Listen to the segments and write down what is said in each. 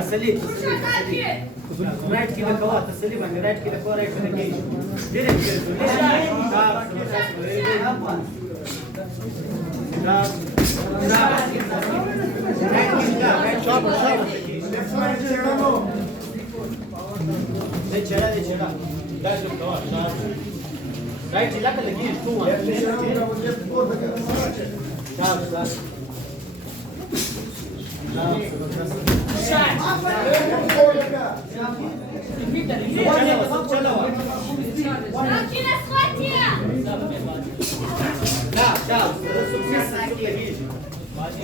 تسلي رايت كده كوا تسلي بقى رايت كده كوا رايت كده كيش ديرك شابر ده چڑا ده جو كوا رايت لا كده كيش تو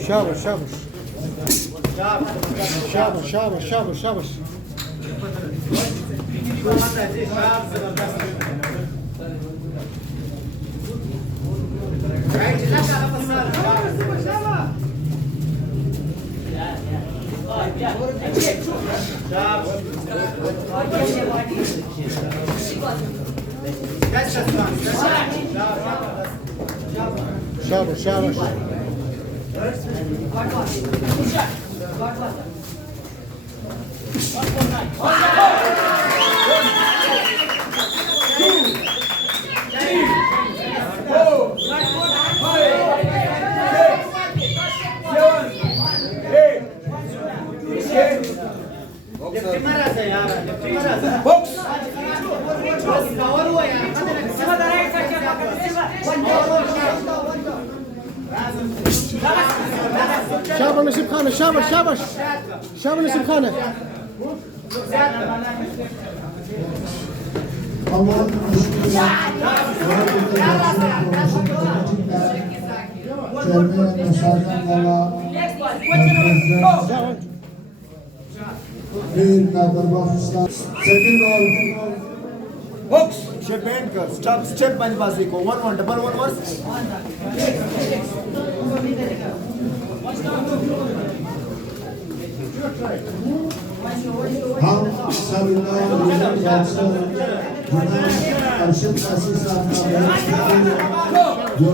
شابر شابر شابر شابر شابر شابر شابر شابر شابر نسيب خانة شابر شابر شابر نسيب خانة Box, step anchor, step and basiko. 1-1, double 1-1. हम सब अर्शद कासी साहब जो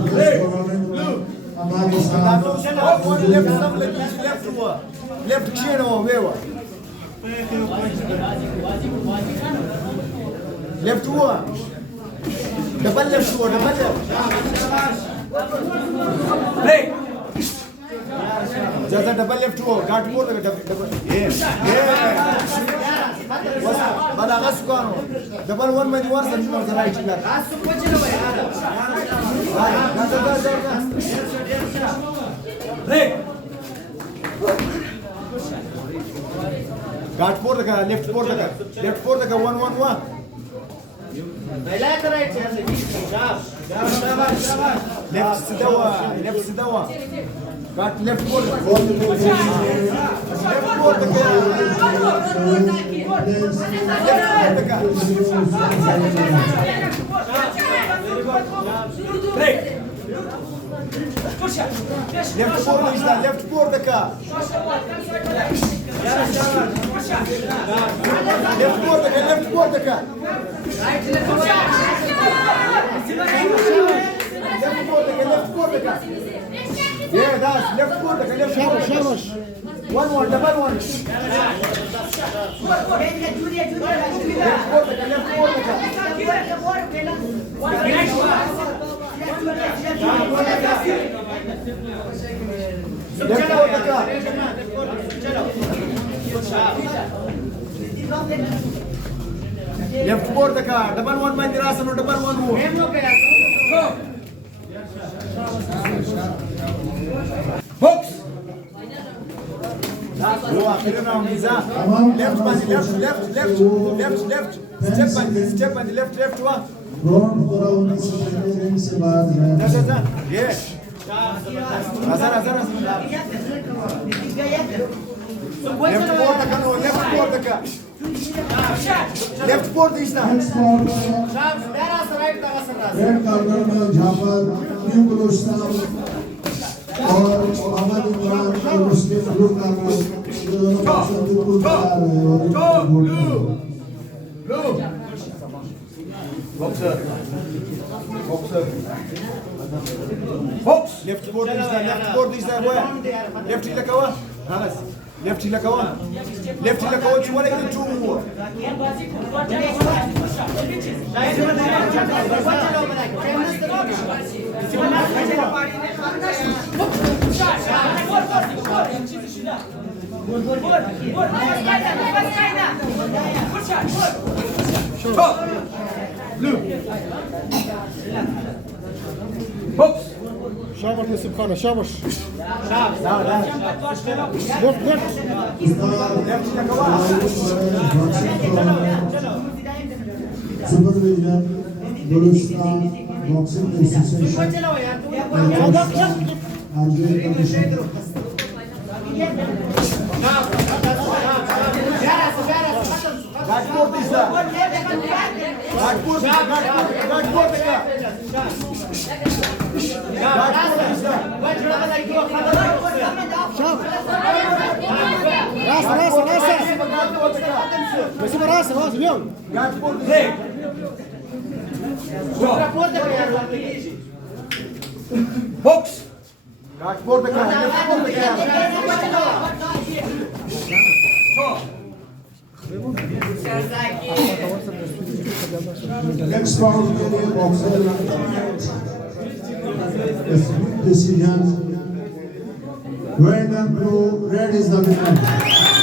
हमारे साथ Left chin or wherever. Left one. Double left one, double left. Break. Just a double left one. Got more than a double. Yeah. But I ask one. Double one when you are the right. Break. Got four the guy, left four the guy, left four the guy, 1-1-1. Left Sidawa, left Sidawa. Got left four the guy. Left four the guy. Break. Left four the guy, left four the guy. Left four the guy. Right, left four the guy. Yeah, that's left four the guy, left four the guy. 1-1, double one. Left four the guy, left four the guy. Left four the car, double one by the Rasano, double one more. Hooks! Left, step by the left one. Yeah. Left board is now. Red corner में झापर new Gulistan और मोहम्मद इमरान और मुस्लिम blue corner दोनों पास बिल्कुल तैयार हैं और Blue. Boxer. Left board is there. Left board is there. Where? Left ही लगा हुआ. हाँ बस. Left ही लगा हुआ. Left ही लगा हुआ. चुवा लेकिन two. Box. Shabash Nasib Khan, shabash. Supervision, Gulistan, Boxing Association, Arjun Commission. Backboard is there. Backboard is there. Backboard is there. Rasa. Nasib rasa, اليوم. Backboard is there. Box. Backboard पे क्या? Backboard पे क्या? Next round, boxer. Decision. Red and blue, red is the winner.